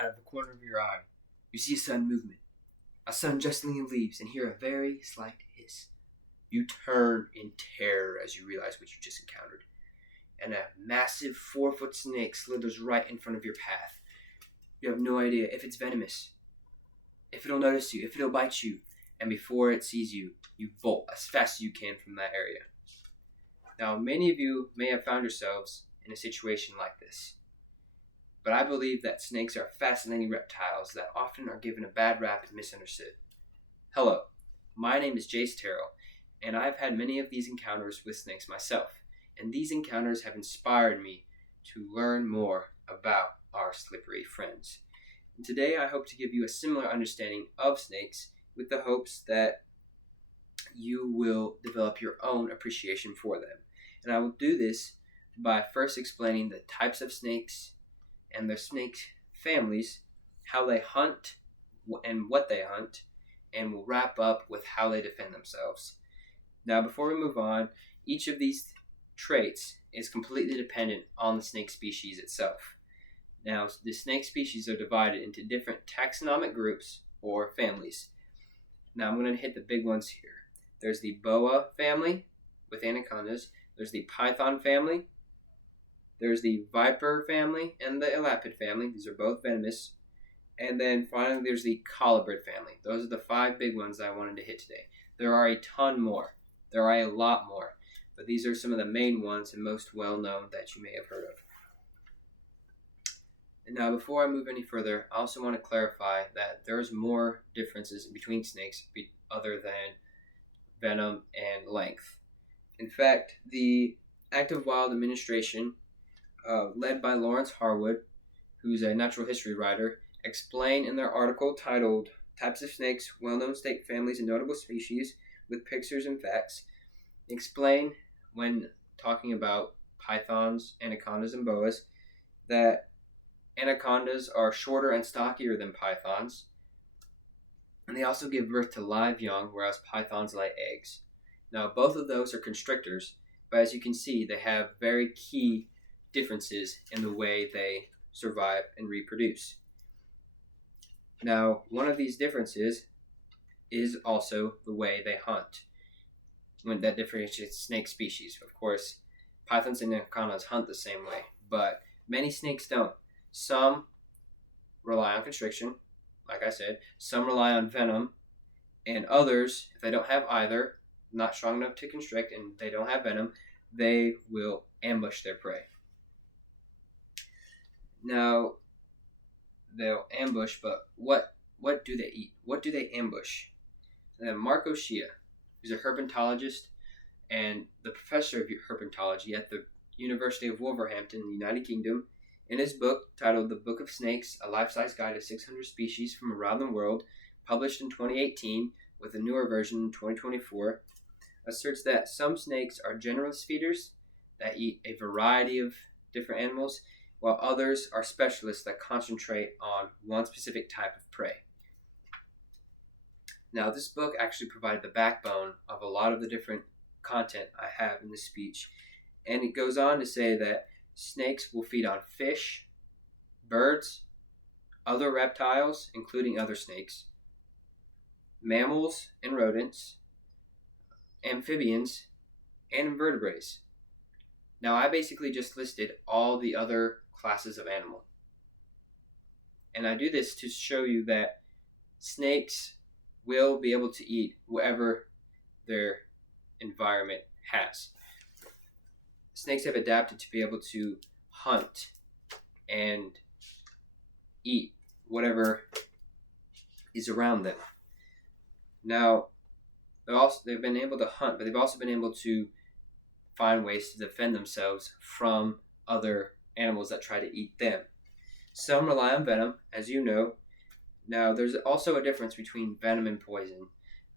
out of the corner of your eye, you see a sudden movement, a sudden rustling of leaves, and hear a very slight hiss. You turn in terror as you realize what you just encountered, and a massive 4-foot snake slithers right in front of your path. You have no idea if it's venomous, if it'll notice you, if it'll bite you, and before it sees you, you bolt as fast as you can from that area. Now, many of you may have found yourselves in a situation like this, but I believe that snakes are fascinating reptiles that often are given a bad rap and misunderstood. Hello, my name is Jace Terrell, and I've had many of these encounters with snakes myself, and these encounters have inspired me to learn more about our slippery friends. And today I hope to give you a similar understanding of snakes with the hopes that you will develop your own appreciation for them. And I will do this by first explaining the types of snakes and their snake families, how they hunt and what they hunt, and we'll wrap up with how they defend themselves. Now, before we move on, each of these traits is completely dependent on the snake species itself. Now, the snake species are divided into different taxonomic groups or families. Now, I'm going to hit the big ones here. There's the boa family with anacondas. There's the python family. There's the viper family and the elapid family. These are both venomous. And then finally, there's the colubrid family. Those are the 5 big ones that I wanted to hit today. There are a ton more. There are a lot more. But these are some of the main ones and most well-known that you may have heard of. And now, before I move any further, I also want to clarify that there's more differences between snakes other than venom and length. In fact, the Active Wild Administration, led by Lawrence Harwood, who's a natural history writer, explain in their article titled Types of Snakes, Well-Known Snake Families and Notable Species with Pictures and Facts, explain when talking about pythons, anacondas, and boas that anacondas are shorter and stockier than pythons, and they also give birth to live young, whereas pythons lay eggs. Now, both of those are constrictors, but as you can see, they have very key differences in the way they survive and reproduce. Now, one of these differences is also the way they hunt. When that differentiates snake species. Of course, pythons and anacondas hunt the same way, but many snakes don't. Some rely on constriction, like I said. Some rely on venom, and others, if they don't have either, not strong enough to constrict, and they don't have venom, they will ambush their prey. Now, they'll ambush, but what do they eat? What do they ambush? Marco Shia, who's a herpetologist and the professor of herpetology at the University of Wolverhampton in the United Kingdom, in his book titled The Book of Snakes, A Life-Size Guide to 600 Species from Around the World, published in 2018 with a newer version in 2024, asserts that some snakes are generalist feeders that eat a variety of different animals, while others are specialists that concentrate on one specific type of prey. Now, this book actually provided the backbone of a lot of the different content I have in this speech, and it goes on to say that snakes will feed on fish, birds, other reptiles, including other snakes, mammals and rodents, amphibians, and invertebrates. Now, I basically just listed all the other classes of animal. And I do this to show you that snakes will be able to eat whatever their environment has. Snakes have adapted to be able to hunt and eat whatever is around them. Now, they've been able to hunt, but they've also been able to find ways to defend themselves from other animals that try to eat them. Some rely on venom, as you know. Now, there's also a difference between venom and poison,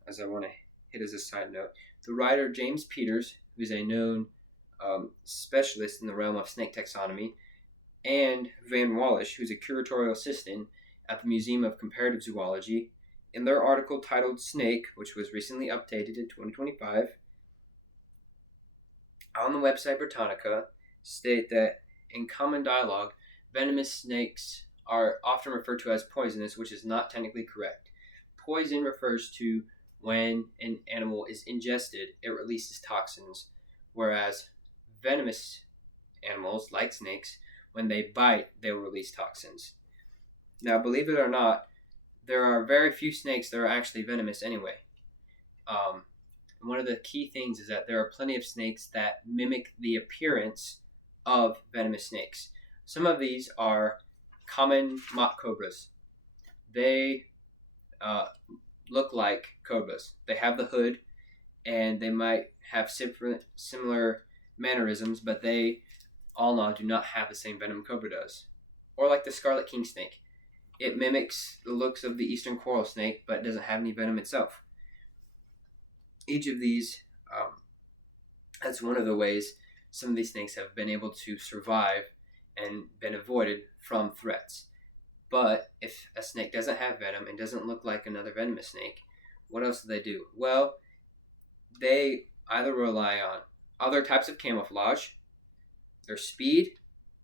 as I want to hit as a side note. The writer James Peters, who's a known specialist in the realm of snake taxonomy, and Van Wallish, who's a curatorial assistant at the Museum of Comparative Zoology, in their article titled Snake, which was recently updated in 2025, on the website Britannica, state that in common dialogue, venomous snakes are often referred to as poisonous, which is not technically correct. Poison refers to when an animal is ingested, it releases toxins, whereas venomous animals, like snakes, when they bite, they will release toxins. Now, believe it or not, there are very few snakes that are actually venomous anyway. One of the key things is that there are plenty of snakes that mimic the appearance of venomous snakes. Some of these are common mock cobras. They look like cobras. They have the hood, and they might have similar mannerisms, but they all now do not have the same venom cobra does. Or like the scarlet king snake. It mimics the looks of the eastern coral snake, but doesn't have any venom itself. Each of these, that's one of the ways some of these snakes have been able to survive and been avoided from threats. But if a snake doesn't have venom and doesn't look like another venomous snake, what else do they do? Well, they either rely on other types of camouflage, their speed,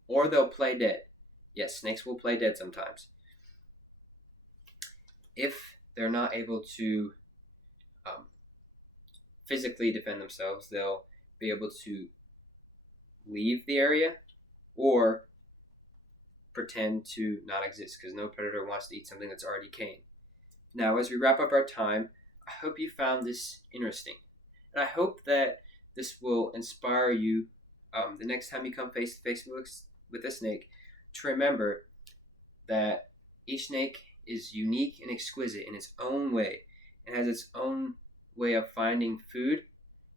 or they'll play dead. Yes, snakes will play dead sometimes. If they're not able to physically defend themselves, they'll be able to leave the area or pretend to not exist, because no predator wants to eat something that's already decaying. Now, as we wrap up our time, I hope you found this interesting. And I hope that this will inspire you the next time you come face to face with a snake to remember that each snake is unique and exquisite in its own way and has its own way of finding food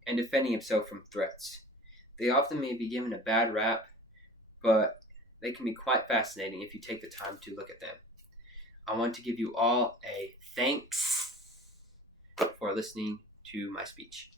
and defending itself from threats. They often may be given a bad rap, but they can be quite fascinating if you take the time to look at them. I want to give you all a thanks for listening to my speech.